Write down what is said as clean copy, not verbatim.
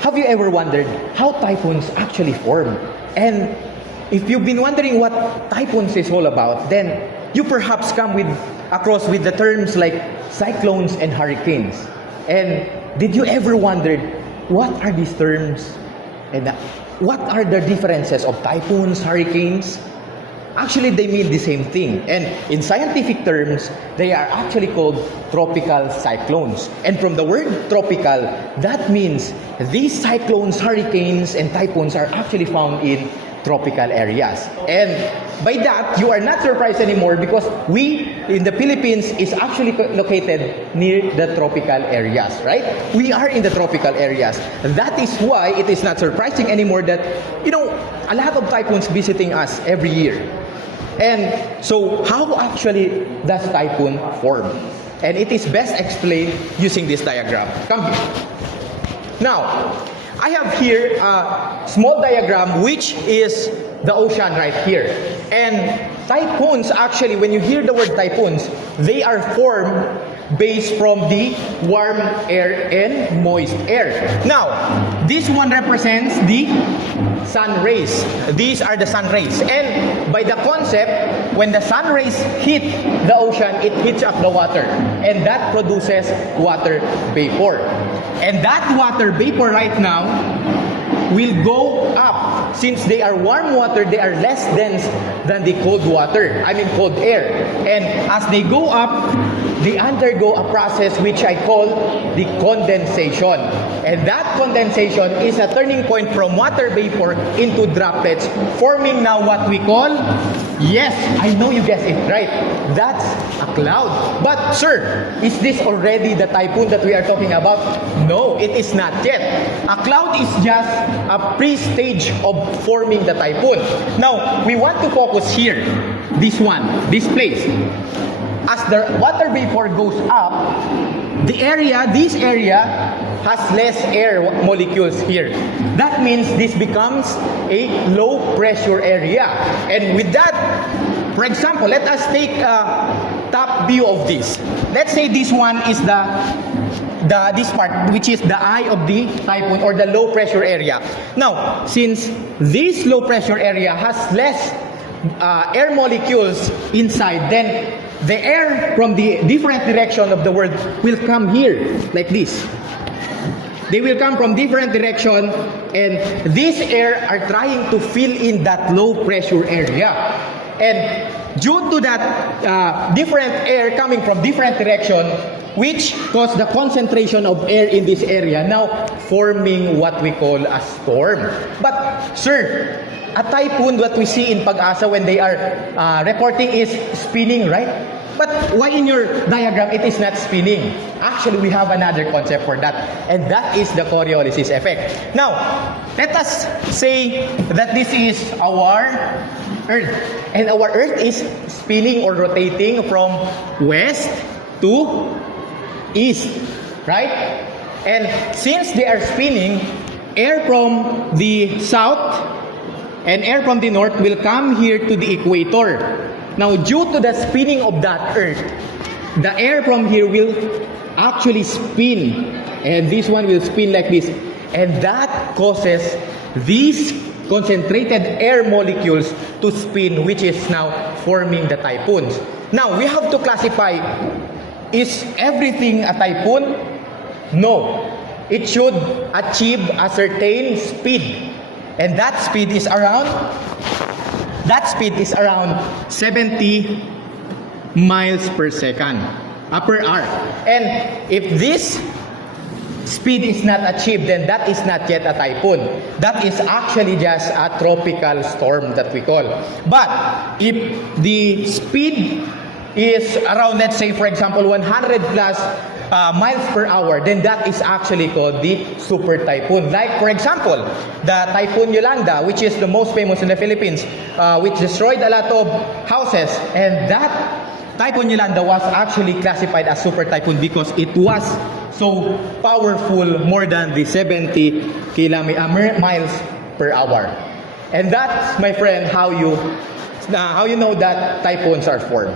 have you ever wondered how typhoons actually form? And if you've been wondering what typhoons is all about, then you perhaps come across with the terms like cyclones and hurricanes. And did you ever wonder what are these terms and what are the differences of typhoons, hurricanes? Actually, they mean the same thing. And in scientific terms, they are actually called tropical cyclones. And from the word tropical, that means these cyclones, hurricanes, and typhoons are actually found in tropical areas. And by that, you are not surprised anymore because we in the Philippines is actually located near the tropical areas, right? We are in the tropical areas. That is why it is not surprising anymore that, a lot of typhoons visiting us every year. And so how actually does typhoon form? And it is best explained using this diagram. Come here. Now, I have here a small diagram which is the ocean right here. And typhoons, actually, when you hear the word typhoons, they are formed based from the warm air and moist air. Now, this one represents the sun rays. These are the sun rays. And by the concept, when the sun rays hit the ocean, it heats up the water. And that produces water vapor. And that water vapor right now will go up. Since they are warm water, they are less dense than the cold water. Cold air. And as they go up, they undergo a process which I call the condensation. And that condensation is a turning point from water vapor into droplets, forming now what we call, yes, I know you guessed it, right? That's a cloud. But sir, is this already the typhoon that we are talking about? No, it is not yet. A cloud is just a pre-stage of forming the typhoon. Now, we want to focus here, this place. As the water vapor goes up, this area has less air molecules here. That means this becomes a low pressure area. And with that, for example, let us take a top view of this. Let's say this one is this part, which is the eye of the typhoon or the low pressure area. Now, since this low pressure area has less air molecules inside, then the air from the different direction of the world will come here, like this. They will come from different direction, and this air are trying to fill in that low pressure area. And due to that different air coming from different direction, which cause the concentration of air in this area, now forming what we call a storm. But sir, a typhoon, what we see in Pag-asa when they are reporting is spinning, right? But why in your diagram it is not spinning? Actually, we have another concept for that, and that is the Coriolis effect. Now, let us say that this is our Earth, and our Earth is spinning or rotating from west to east, right? And since they are spinning, air from the south and air from the north will come here to the equator. Now, due to the spinning of that Earth, the air from here will actually spin, and this one will spin like this, and that causes these concentrated air molecules to spin, which is now forming the typhoons. Now, we have to classify, is everything a typhoon? No. It should achieve a certain speed, and that speed is around 70 miles per second, per hour. And if this speed is not achieved, then that is not yet a typhoon. That is actually just a tropical storm that we call. But if the speed is around, let's say, for example, 100 plus miles per hour, then that is actually called the super typhoon. Like, for example, the Typhoon Yolanda, which is the most famous in the Philippines, which destroyed a lot of houses. And that Typhoon Yolanda was actually classified as super typhoon because it was so powerful, more than the 70 miles per hour. And that's, my friend, how you know that typhoons are formed.